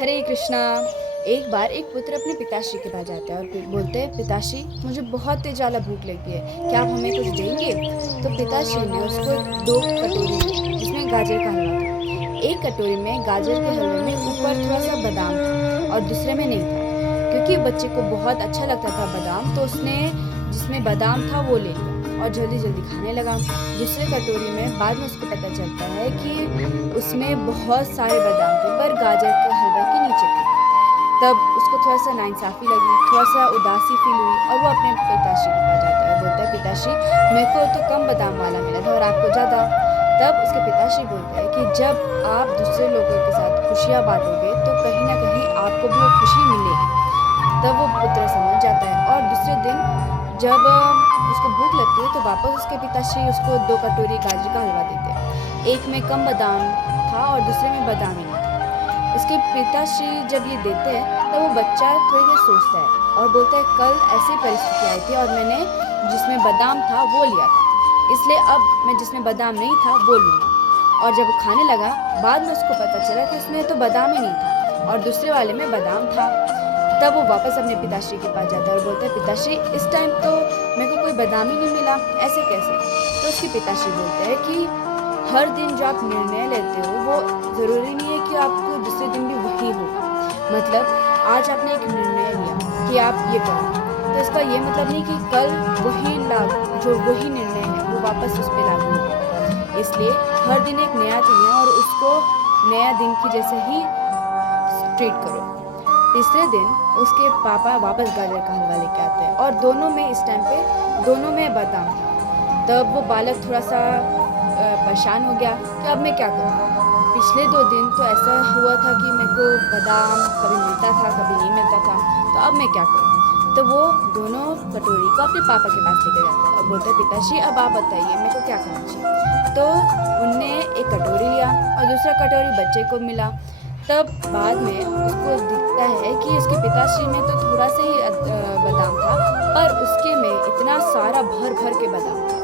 हरे कृष्णा। एक बार एक पुत्र अपने पिताश्री के पास जाता है और बोलते हैं, पिताश्री मुझे बहुत तेज ज़्यादा भूख लगी है, क्या आप हमें कुछ देंगे? तो पिताश्री ने उसको दो कटोरी दी जिसमें गाजर का हलवा था। एक कटोरी में गाजर के हलवे में ऊपर थोड़ा सा बादाम था और दूसरे में नहीं था। क्योंकि बच्चे को बहुत अच्छा लगता था बादाम, तो उसने जिसमें बादाम था वो ले लिया और जल्दी जल्दी खाने लगा। दूसरे कटोरी में बाद में उसको पता चलता है कि उसमें बहुत सारे बादाम थे पर गाजर के हलवे के नीचे थे। तब उसको थोड़ा सा नाइंसाफ़ी लगी, थोड़ा सा उदासी फील हुई और वो अपने पिताश्री के पास जाता है और बोलता है, पिताश्री मेरे को तो कम बादाम वाला मिला था और आपको ज़्यादा। तब उसके पिताश्री बोलते हैं कि जब आप दूसरे लोगों के साथ खुशियाँ बांटोगे तो कहीं ना कहीं आपको भी वो खुशी मिलेगी। तब वो पुत्र समझ जाता है और दूसरे दिन जब उसको भूख लगती है तो वापस उसके पिताश्री उसको 2 कटोरी गाजर का हलवा देते हैं। एक में कम बादाम था और दूसरे में बादाम ही नहीं था। उसके पिताश्री जब ये देते हैं तब वो बच्चा थोड़ी देर सोचता है और बोलता है, कल ऐसी परिस्थिति आई थी और मैंने जिसमें बादाम था वो लिया था, इसलिए अब मैं जिसमें बादाम नहीं था वो लूँगा। और जब वो खाने लगा बाद में उसको पता चला कि उसमें तो बादाम ही नहीं था और दूसरे वाले में बादाम था। तब वो वापस अपने पिताश्री के पास जाता है और बोलता है, पिताश्री इस टाइम तो मेरे को कोई बादाम ही नहीं मिला, ऐसे कैसे? तो उसके पिताश्री बोलते हैं कि हर दिन जो आप निर्णय लेते हो वो ज़रूरी नहीं है कि आपको दूसरे दिन भी वही होगा। मतलब आज आपने एक निर्णय लिया कि आप ये करो, तो इसका ये मतलब नहीं कि कल वही जो वही निर्णय है वो वापस उस पर लागू होगा। इसलिए हर दिन एक नया दिन है और उसको नया दिन की जैसे ही ट्रीट करो। तीसरे दिन उसके पापा वापस गाजर का हलवा लेके आते हैं और दोनों में इस टाइम पे दोनों में बादाम था। तब वो बालक थोड़ा सा परेशान हो गया कि अब मैं क्या करूँ? पिछले 2 दिन तो ऐसा हुआ था कि मेरे को बादाम कभी मिलता था कभी नहीं मिलता था, तो अब मैं क्या करूँ? तो वो दोनों कटोरी को अपने पापा के पास लेके जाता है और बोलता है, पिताश्री अब आप बताइए मेरे को क्या करना चाहिए? तो उनने एक कटोरी लिया और दूसरा कटोरी बच्चे को मिला। तब बाद में उसको दिखता है कि उसके पिताश्री में तो थोड़ा सा ही बादाम था पर उसके में इतना सारा भर भर के बादाम था।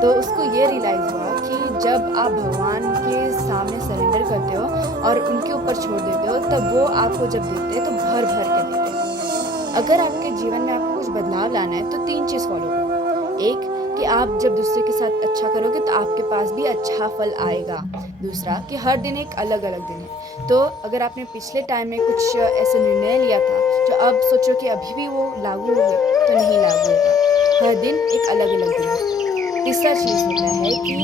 तो उसको ये रियलाइज़ हुआ कि जब आप भगवान के सामने सरेंडर करते हो और उनके ऊपर छोड़ देते हो तब वो आपको जब देते हैं तो भर भर के देते हैं। अगर आपके जीवन में आपको कुछ बदलाव लाना है तो 3 चीज़ फॉलो करो। एक कि आप जब दूसरे के साथ अच्छा करोगे तो आपके पास भी अच्छा फल आएगा। दूसरा कि हर दिन एक अलग अलग दिन है, तो अगर आपने पिछले टाइम में कुछ ऐसा निर्णय लिया था जो अब सोचो कि अभी भी वो लागू होगा तो नहीं लागू होगा। हर दिन एक अलग अलग दिन होता है। तीसरा चीज़ होता है कि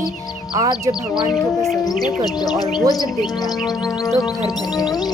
आप जब भगवान के ऊपर सरेंडर करते हो और वो जब देखते हैं आपको तो भर भर के देते हैं।